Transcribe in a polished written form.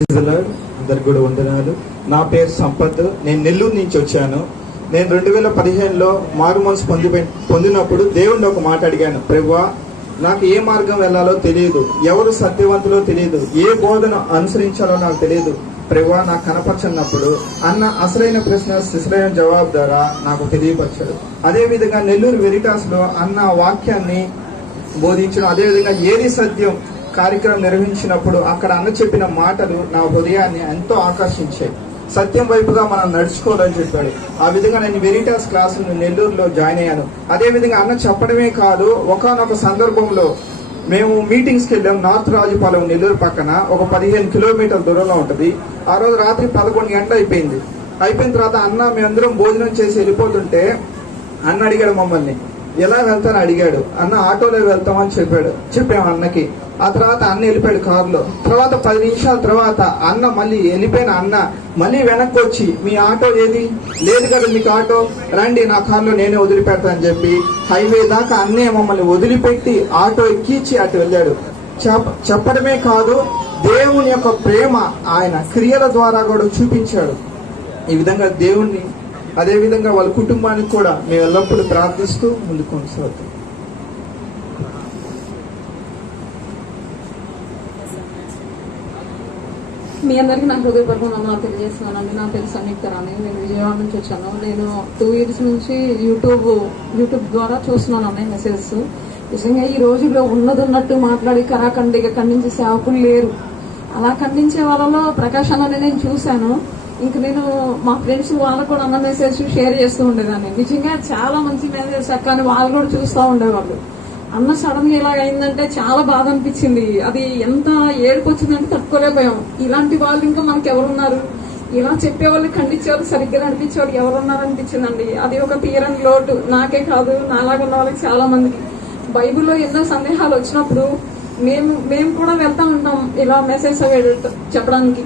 అందరికి కూడా వందనాలు. నా పేరు సంపత్. నేను నెల్లూరు నుంచి వచ్చాను. నేను 2015లో మారు మనసు పొందినప్పుడు దేవుణ్ణి ఒక మాట అడిగాను. ప్రభువా, నాకు ఏ మార్గం వెళ్ళాలో తెలియదు, ఎవరు సత్యవంతులో తెలియదు, ఏ బోధన అనుసరించాలో నాకు తెలియదు. ప్రభువా, నాకు కనపరచన్నప్పుడు అన్న అసలైన ప్రశ్న శిశులైన జవాబు ద్వారా నాకు తెలియపరిచాడు. అదేవిధంగా నెల్లూరు వెరిటాస్ లో అన్న వాక్యాన్ని బోధించడం, అదేవిధంగా ఏది సత్యం కార్యక్రమం నిర్వహించినప్పుడు అక్కడ అన్న చెప్పిన మాటలు నా హృదయాన్ని ఎంతో ఆకర్షించాయి. సత్యం వైపుగా మనం నడుచుకోవాలని చెప్పాడు. ఆ విధంగా నేను వెరిటాస్ క్లాసులు నెల్లూరులో జాయిన్ అయ్యాను. అదేవిధంగా అన్న చెప్పడమే కాదు, ఒకానొక సందర్భంలో మేము మీటింగ్స్కి వెళ్ళాం. నార్త్ రాజుపాలెం నెల్లూరు పక్కన ఒక 15 కిలోమీటర్ల దూరంలో ఉంటుంది. ఆ రోజు రాత్రి 11 గంటలు అయిపోయిన తర్వాత అన్న మేమందరం భోజనం చేసి వెళ్ళిపోతుంటే అన్న అడిగాడు మమ్మల్ని, ఎలా వెళ్తానని అడిగాడు. అన్న ఆటోలో వెళ్తామని చెప్పాము అన్నకి. ఆ తర్వాత అన్న వెళ్ళిపోయాడు కారులో. తర్వాత 10 నిమిషాల తర్వాత అన్న మళ్ళీ వెళ్ళిపోయిన అన్న మళ్ళీ వెనక్కి వచ్చి, మీ ఆటో ఏది? లేదు కదా మీకు ఆటో, రండి నా కారులో నేనే వదిలిపెడతా అని చెప్పి హైవే దాకా అన్నే మమ్మల్ని వదిలిపెట్టి ఆటో ఎక్కించి అటు వెళ్ళాడు. చెప్పడమే కాదు, దేవుని యొక్క ప్రేమ ఆయన క్రియల ద్వారా కూడా చూపించాడు. ఈ విధంగా దేవుణ్ణి, అదేవిధంగా వాళ్ళ కుటుంబానికి కూడా మేము ఎల్లప్పుడూ ప్రార్థిస్తూ ముందుకు కొనసాగుతాం. మీ అందరికీ నా హృదయపూర్వక వందనాలు తెలియజేస్తున్నానండి. నా పేరు సంయుక్త రాణి. నేను విజయవాడ నుంచి వచ్చాను. నేను 2 years నుంచి యూట్యూబ్ ద్వారా చూస్తున్నాను అన్నయ్య మెసేజెస్. నిజంగా ఈ రోజుల్లో ఉన్నదన్నట్టు మాట్లాడి కరాఖండిగా ఖండించే సేవకులు లేరు. అలా ఖండించే వాళ్ళలో ప్రకాష్ అన్నని నేను చూశాను. ఇంక నేను మా ఫ్రెండ్స్ వాళ్ళకు కూడా అన్న మెసేజ్ షేర్ చేస్తూ ఉండేదాన్ని. నిజంగా చాలా మంచి మెసేజ్ కానీ వాళ్ళు కూడా చూస్తూ ఉండేవాళ్ళు. అన్న సడన్ గా ఇలా అయిందంటే చాలా బాధ అనిపించింది. అది ఎంత ఏడుపు వచ్చిందంటే తట్టుకోలేకపోయాం. ఇలాంటి వాళ్ళు ఇంకా మనకి ఎవరున్నారు? ఇలా చెప్పేవాళ్ళు, ఖండించేవాళ్ళు, సరిగ్గా నడిపించేవాళ్ళు ఎవరున్నారు అనిపించిందండి. అది ఒక తీరని లోటు. నాకే కాదు, నాలాగా ఉన్న వాళ్ళకి చాలా మందికి. బైబిల్లో ఎన్నో సందేహాలు వచ్చినప్పుడు మేము కూడా వెళ్తా ఉంటాం ఇలా మెసేజ్ చెప్పడానికి.